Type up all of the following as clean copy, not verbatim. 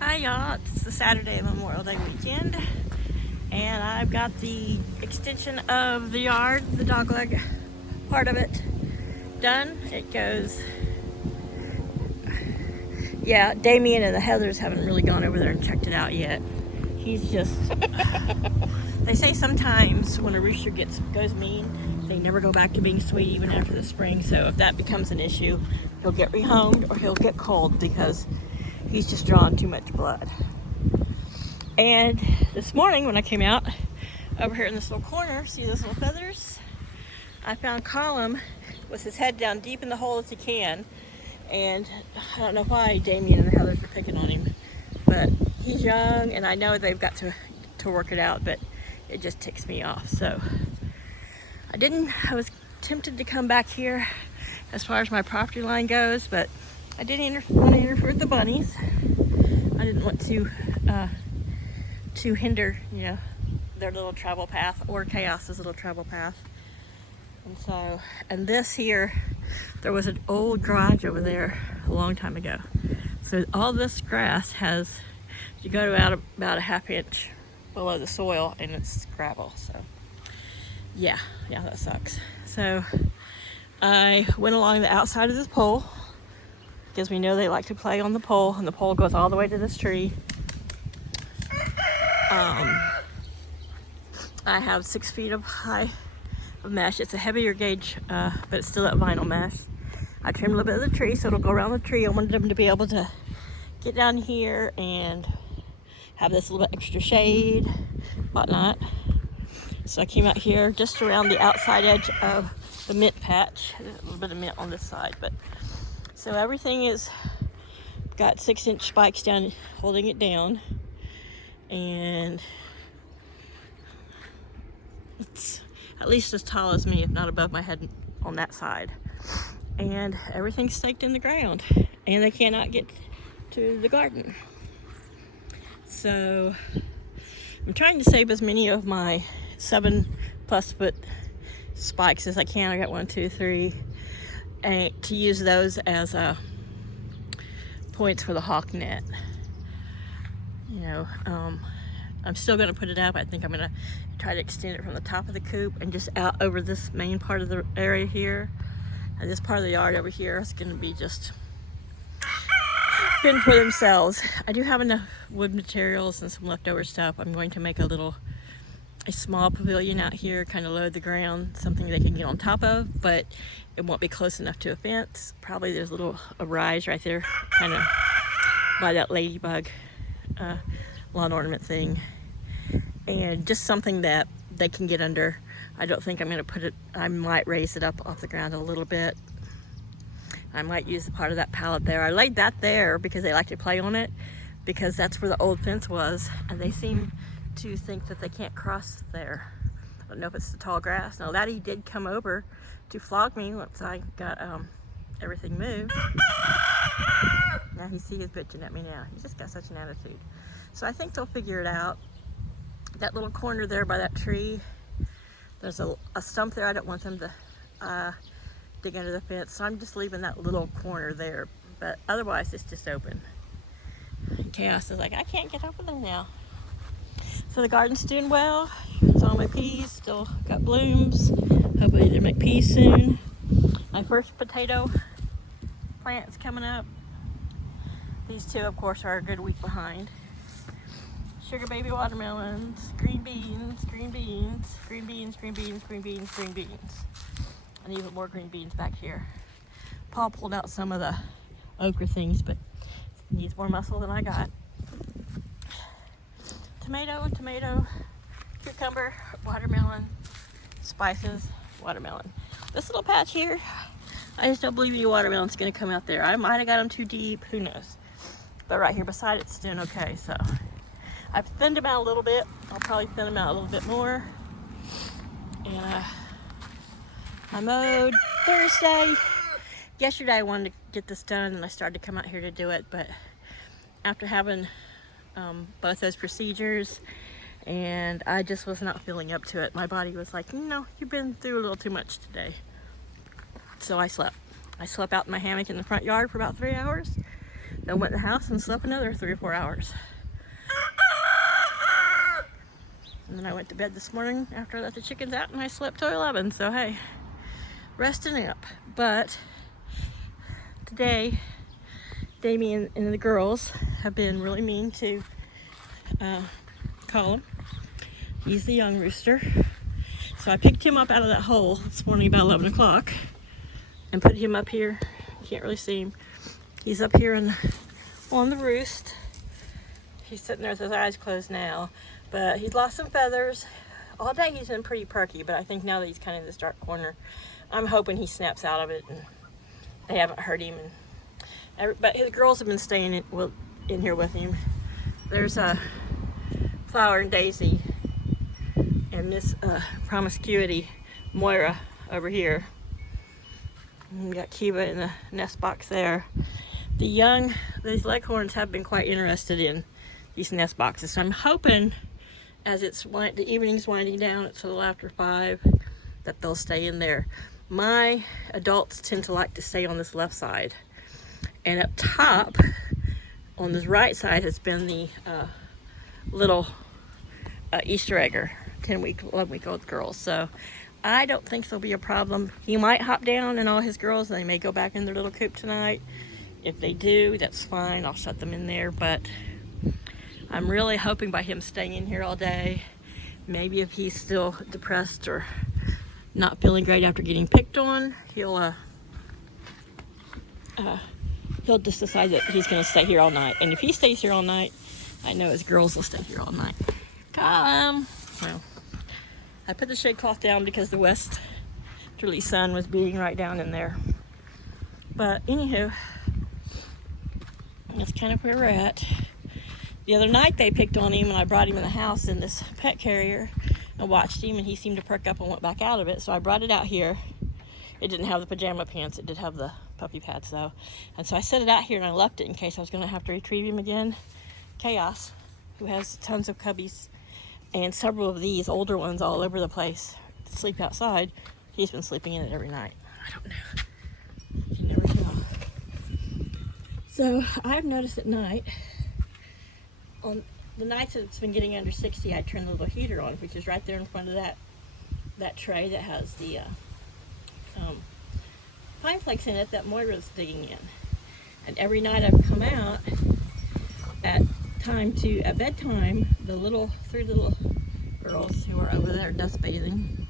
Hi y'all, it's the Saturday Memorial Day weekend and I've got the extension of the yard, the dogleg part of it done. It goes, yeah, Damien and the Heathers haven't really gone over there and checked it out yet. He's just, they say sometimes when a rooster goes mean, they never go back to being sweet even after the spring. So if that becomes an issue, he'll get rehomed or he'll get cold because he's just drawn too much blood. And this morning when I came out over here in this little corner, see those little feathers? I found Colum with his head down deep in the hole as he can. And I don't know why Damien and the Heathers are picking on him, but he's young and I know they've got to work it out, but it just ticks me off. So I was tempted to come back here as far as my property line goes, but I didn't want to interfere with the bunnies. I didn't want to hinder, their little travel path or Chaos's little travel path. And this here, there was an old garage over there a long time ago. So all this grass you go to about a half inch below the soil and it's gravel. So yeah, that sucks. So I went along the outside of this pole because we know they like to play on the pole, and the pole goes all the way to this tree. I have 6 feet of mesh. It's a heavier gauge, but it's still that vinyl mesh. I trimmed a little bit of the tree so it'll go around the tree. I wanted them to be able to get down here and have this little bit extra shade, whatnot. So I came out here just around the outside edge of the mint patch. There's a little bit of mint on this side, but so everything is got 6-inch spikes down holding it down, and it's at least as tall as me, if not above my head on that side. And everything's staked in the ground, and they cannot get to the garden. So I'm trying to save as many of my 7+ foot spikes as I can. I got 1, 2, 3, and to use those as points for the hawk net. I'm still going to put it up. I think I'm going to try to extend it from the top of the coop and just out over this main part of the area here. And this part of the yard over here is going to be just fend for themselves. I do have enough wood materials and some leftover stuff. I'm going to make a small pavilion out here, kind of low the ground, something they can get on top of, but it won't be close enough to a fence. Probably there's a rise right there, kind of by that ladybug lawn ornament thing, and just something that they can get under. I don't think I'm going to put it, I might raise it up off the ground a little bit. I might use part of that pallet there. I laid that there because they like to play on it, because that's where the old fence was, and they seem to think that they can't cross there. I don't know if it's the tall grass. Now Laddie did come over to flog me once I got everything moved. Now he's bitching at me now. He's just got such an attitude. So I think they'll figure it out. That little corner there by that tree, there's a stump there. I don't want them to dig under the fence, so I'm just leaving that little corner there, but otherwise it's just open. Chaos is like, I can't get over there now. So the garden's doing well. It's all my peas, still got blooms. Hopefully they'll make peas soon. My first potato plant is coming up. These two, of course, are a good week behind. Sugar baby watermelons, green beans, green beans, green beans, green beans, green beans, green beans. And even more green beans back here. Paul pulled out some of the okra things, but needs more muscle than I got. Tomato, cucumber, watermelon, spices, watermelon. This little patch here, I just don't believe any watermelon's gonna come out there. I might have got them too deep, who knows. But right here beside it's doing okay, so. I've thinned them out a little bit. I'll probably thin them out a little bit more. And I mowed Thursday. Yesterday I wanted to get this done and I started to come out here to do it, but after having both those procedures, and I just was not feeling up to it. My body was like, no, you've been through a little too much today. So I slept. I slept out in my hammock in the front yard for about 3 hours. Then went in the house and slept another 3 or 4 hours. And then I went to bed this morning after I let the chickens out, and I slept till 11. So hey, resting up. But today, Damien and the girls have been really mean to Colin. He's the young rooster. So I picked him up out of that hole this morning about 11 o'clock and put him up here. You can't really see him. He's up here on the roost. He's sitting there with his eyes closed now, but he's lost some feathers. All day he's been pretty perky, but I think now that he's kind of in this dark corner, I'm hoping he snaps out of it and they haven't hurt him. But his girls have been staying in here with him. There's a Flower and Daisy and Miss Promiscuity Moira over here. And we got Kiva in the nest box there. These leghorns have been quite interested in these nest boxes. So I'm hoping as the evening's winding down, it's a little after 5, that they'll stay in there. My adults tend to like to stay on this left side. And up top, on this right side, has been the little Easter egger, 10-week, 11-week-old girls. So I don't think there'll be a problem. He might hop down and all his girls, and they may go back in their little coop tonight. If they do, that's fine. I'll shut them in there. But I'm really hoping by him staying in here all day, maybe if he's still depressed or not feeling great after getting picked on, he'll just decide that he's going to stay here all night. And if he stays here all night, I know his girls will stay here all night. Well, I put the shade cloth down because the westerly sun was beating right down in there. But anywho, that's kind of where we're at. The other night they picked on him, and I brought him in the house in this pet carrier and watched him, and he seemed to perk up and went back out of it. So I brought it out here. It didn't have the pajama pants. It did have the puppy pads though. And so I set it out here and I left it in case I was going to have to retrieve him again. Chaos, who has tons of cubbies and several of these older ones all over the place to sleep outside, he's been sleeping in it every night. I don't know. You never tell. So I've noticed at night, on the nights that it's been getting under 60, I turn the little heater on, which is right there in front of that tray that has the pine flakes in it that Moira's digging in. And every night I've come out at bedtime, the 3 little girls who are over there dust bathing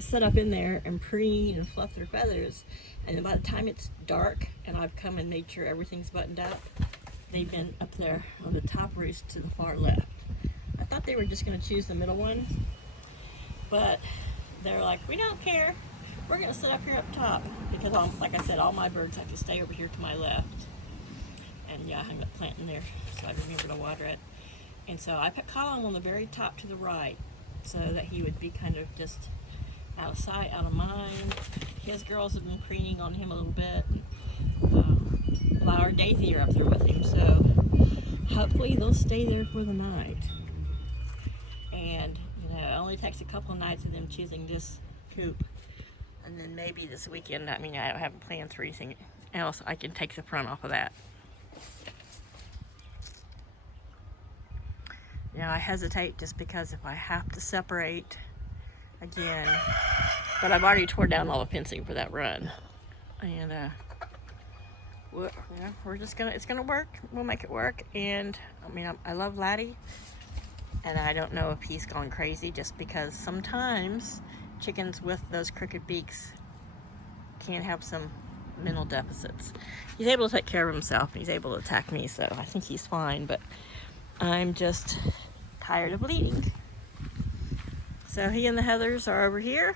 sit up in there and preen and fluff their feathers. And then by the time it's dark and I've come and made sure everything's buttoned up, they've been up there on the top roost to the far left. I thought they were just going to choose the middle one, but they're like, we don't care. We're going to sit up here up top because, like I said, all my birds have to stay over here to my left. And yeah, I hung a plant in there so I remember to water it. And so I put Colin on the very top to the right so that he would be kind of just out of sight, out of mind. His girls have been preening on him a little bit. Flower and Daisy are up there with him, so hopefully they'll stay there for the night. And it only takes a couple of nights of them choosing this coop. And then maybe this weekend, I don't have plans for anything else. I can take the front off of that. I hesitate just because if I have to separate again, but I've already tore down all the fencing for that run. And we're just it's gonna work. We'll make it work. And I love Laddie, and I don't know if he's gone crazy just because sometimes chickens with those crooked beaks can have some mental deficits. He's able to take care of himself, and he's able to attack me, so I think he's fine, but I'm just tired of bleeding. So he and the Heathers are over here,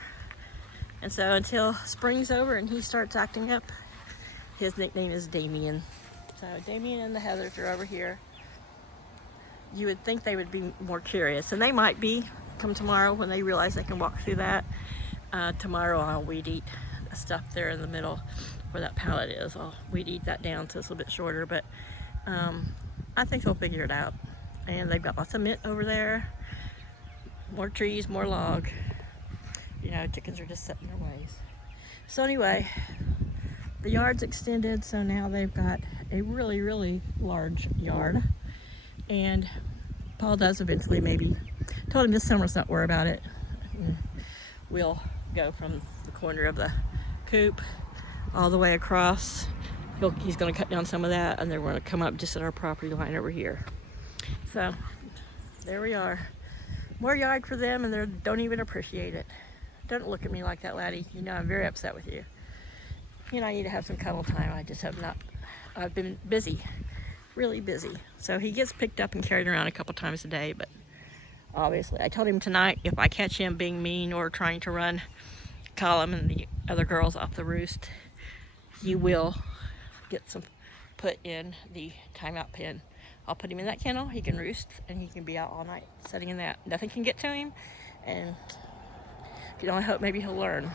and so until spring's over and he starts acting up, his nickname is Damien. So Damien and the Heathers are over here. You would think they would be more curious, and they might be come tomorrow when they realize they can walk through that. Tomorrow I'll weed eat the stuff there in the middle where that pallet is. I'll weed eat that down so it's a little bit shorter, but I think they'll figure it out. And they've got lots of mint over there, more trees, more log. Chickens are just set in their ways. So anyway, the yard's extended, so now they've got a really, really large yard. And Paul does eventually maybe, told him this summer, let's not worry about it. We'll go from the corner of the coop all the way across. He's going to cut down some of that, and they're going to come up just at our property line over here. So there we are. More yard for them, and they don't even appreciate it. Don't look at me like that, Laddie. You know I'm very upset with you. You know, I need to have some cuddle time. I just have not. I've been busy, really busy. So he gets picked up and carried around a couple times a day, but obviously I told him tonight if I catch him being mean or trying to run Colum and the other girls off the roost, he will get some put in the timeout pen. I'll put him in that kennel, he can roost, and he can be out all night sitting in that. Nothing can get to him, and if you don't hope, maybe he'll learn.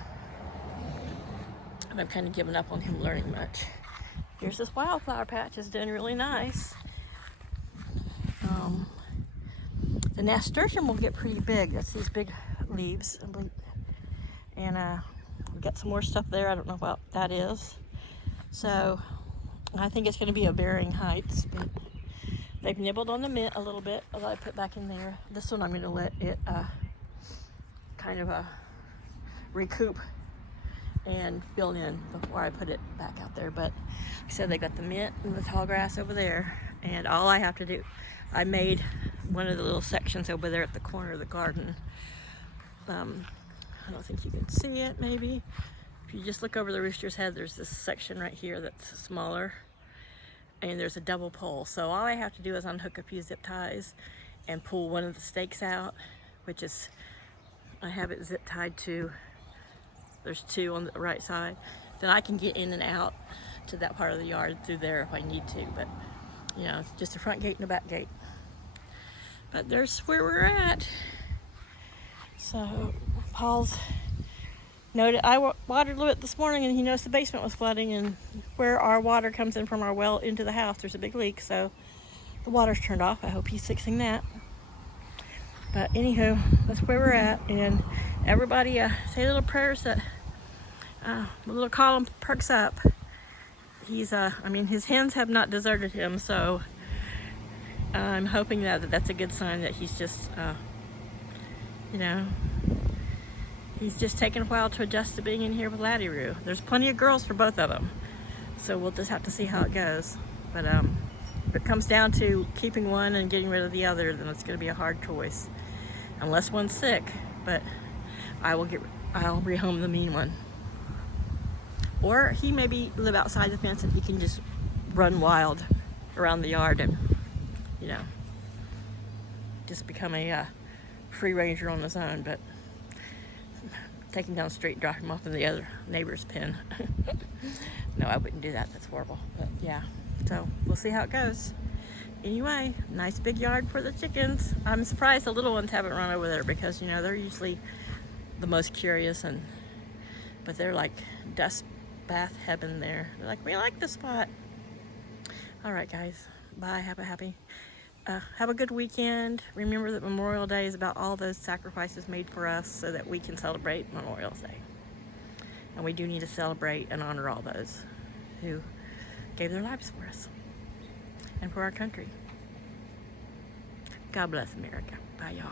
And I've kind of given up on him learning much. Here's this wildflower patch, it's doing really nice. The nasturtium will get pretty big. That's these big leaves. And we've got some more stuff there. I don't know what that is. So I think it's going to be of varying heights. But they've nibbled on the mint a little bit that I put back in there. This one I'm going to let it kind of recoup and fill in before I put it back out there. But like I said, they got the mint and the tall grass over there. And all I have to do, I made one of the little sections over there at the corner of the garden. I don't think you can see it, maybe. If you just look over the rooster's head, there's this section right here that's smaller, and there's a double pole. So all I have to do is unhook a few zip ties and pull one of the stakes out, which is, I have it zip tied to, there's two on the right side. Then I can get in and out to that part of the yard through there if I need to, but you know, it's just the front gate and the back gate. But there's where we're at. So Paul's noted, I watered a little bit this morning, and he noticed the basement was flooding, and where our water comes in from our well into the house, there's a big leak, so the water's turned off. I hope he's fixing that. But anywho, that's where we're at, and everybody say little prayers that the little Colum perks up. He's I mean, his hens have not deserted him, so I'm hoping that that's a good sign that he's just you know, he's just taking a while to adjust to being in here with Laddie Roo. There's plenty of girls for both of them, so we'll just have to see how it goes. But if it comes down to keeping one and getting rid of the other, then it's going to be a hard choice, unless one's sick. But I'll rehome the mean one, or he maybe live outside the fence and he can just run wild around the yard and, you know, just become a free ranger on his own. But take him down the street and drop him off in the other neighbor's pen. No, I wouldn't do that. That's horrible. But yeah, so we'll see how it goes. Anyway, nice big yard for the chickens. I'm surprised the little ones haven't run over there, because you know they're usually the most curious, but they're like dust bath heaven there. They're like, we like the spot. All right, guys. Bye. Have a good weekend. Remember that Memorial Day is about all those sacrifices made for us so that we can celebrate Memorial Day. And we do need to celebrate and honor all those who gave their lives for us and for our country. God bless America. Bye, y'all.